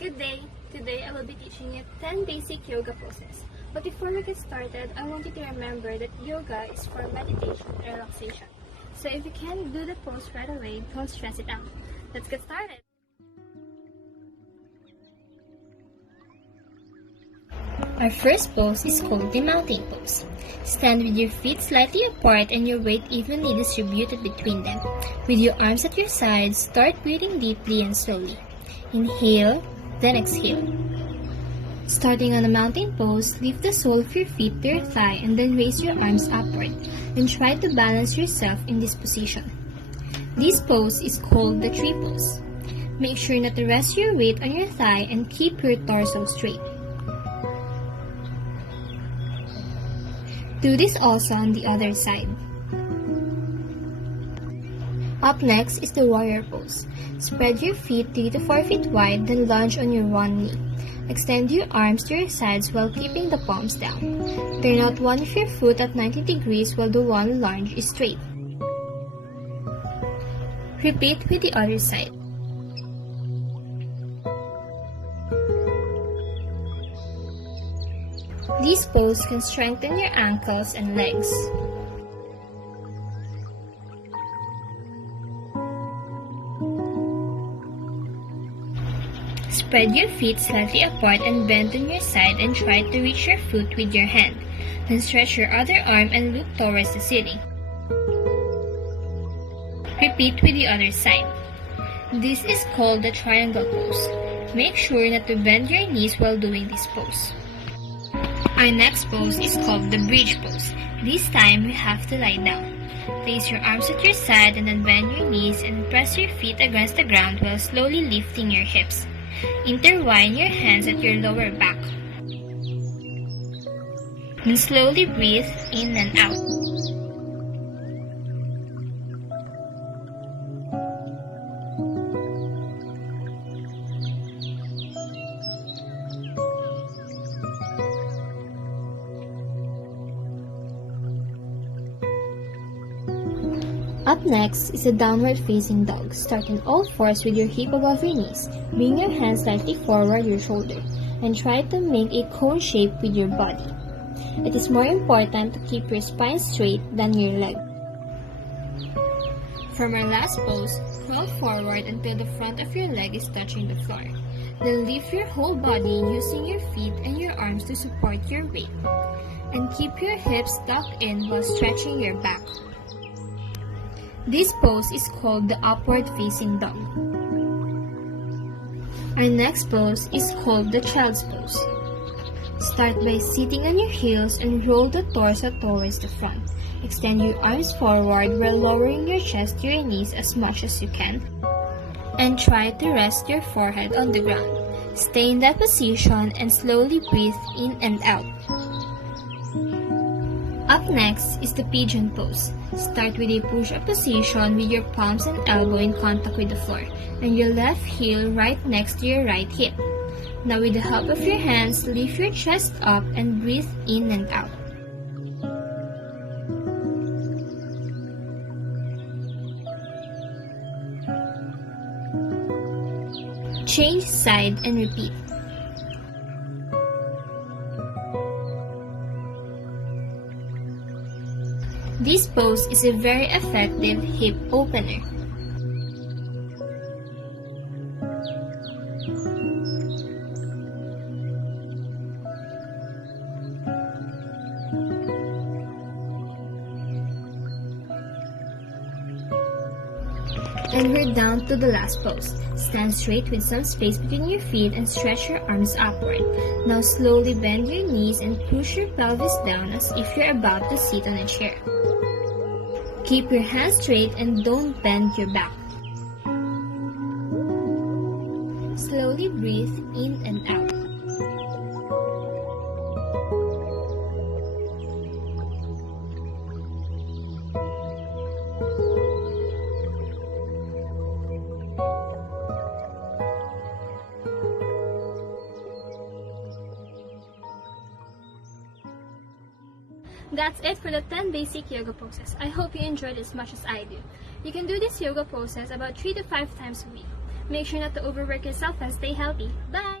Good day! Today I will be teaching you 10 basic yoga poses. But before we get started, I want you to remember that yoga is for meditation and relaxation. So if you can't do the pose right away, don't stress it out. Let's get started! Our first pose is called the mountain pose. Stand with your feet slightly apart and your weight evenly distributed between them. With your arms at your sides, start breathing deeply and slowly. Inhale, then exhale. Starting on the mountain pose, lift the sole of your feet to your thigh and then raise your arms upward and try to balance yourself in this position. This pose is called the tree pose. Make sure not to rest your weight on your thigh and keep your torso straight. Do this also on the other side. Up next is the warrior pose. Spread your feet 3 to 4 feet wide, then lunge on your one knee. Extend your arms to your sides while keeping the palms down. Turn out one of your foot at 90 degrees while the one lunge is straight. Repeat with the other side. This pose can strengthen your ankles and legs. Spread your feet slightly apart and bend on your side and try to reach your foot with your hand. Then stretch your other arm and look towards the ceiling. Repeat with the other side. This is called the triangle pose. Make sure not to bend your knees while doing this pose. Our next pose is called the bridge pose. This time, you have to lie down. Place your arms at your side and then bend your knees and press your feet against the ground while slowly lifting your hips. Intertwine your hands at your lower back. And slowly breathe in and out. Up next is a downward facing dog. Start on all fours with your hip above your knees. Bring your hands slightly forward your shoulder and try to make a cone shape with your body. It is more important to keep your spine straight than your leg. From our last pose, crawl forward until the front of your leg is touching the floor. Then lift your whole body using your feet and your arms to support your weight. And keep your hips tucked in while stretching your back. This pose is called the upward facing dog. Our next pose is called the child's pose. Start by sitting on your heels and roll the torso towards the front. Extend your arms forward while lowering your chest to your knees as much as you can. And try to rest your forehead on the ground. Stay in that position and slowly breathe in and out. Up next is the pigeon pose. Start with a push-up position with your palms and elbow in contact with the floor and your left heel right next to your right hip. Now with the help of your hands, lift your chest up and breathe in and out. Change side and repeat. This pose is a very effective hip opener. And we're down to the last pose. Stand straight with some space between your feet and stretch your arms upward. Now slowly bend your knees and push your pelvis down as if you're about to sit on a chair. Keep your hands straight and don't bend your back. Slowly breathe in and out. That's it for the 10 basic yoga poses. I hope you enjoyed as much as I do. You can do these yoga poses about 3 to 5 times a week. Make sure not to overwork yourself and stay healthy. Bye!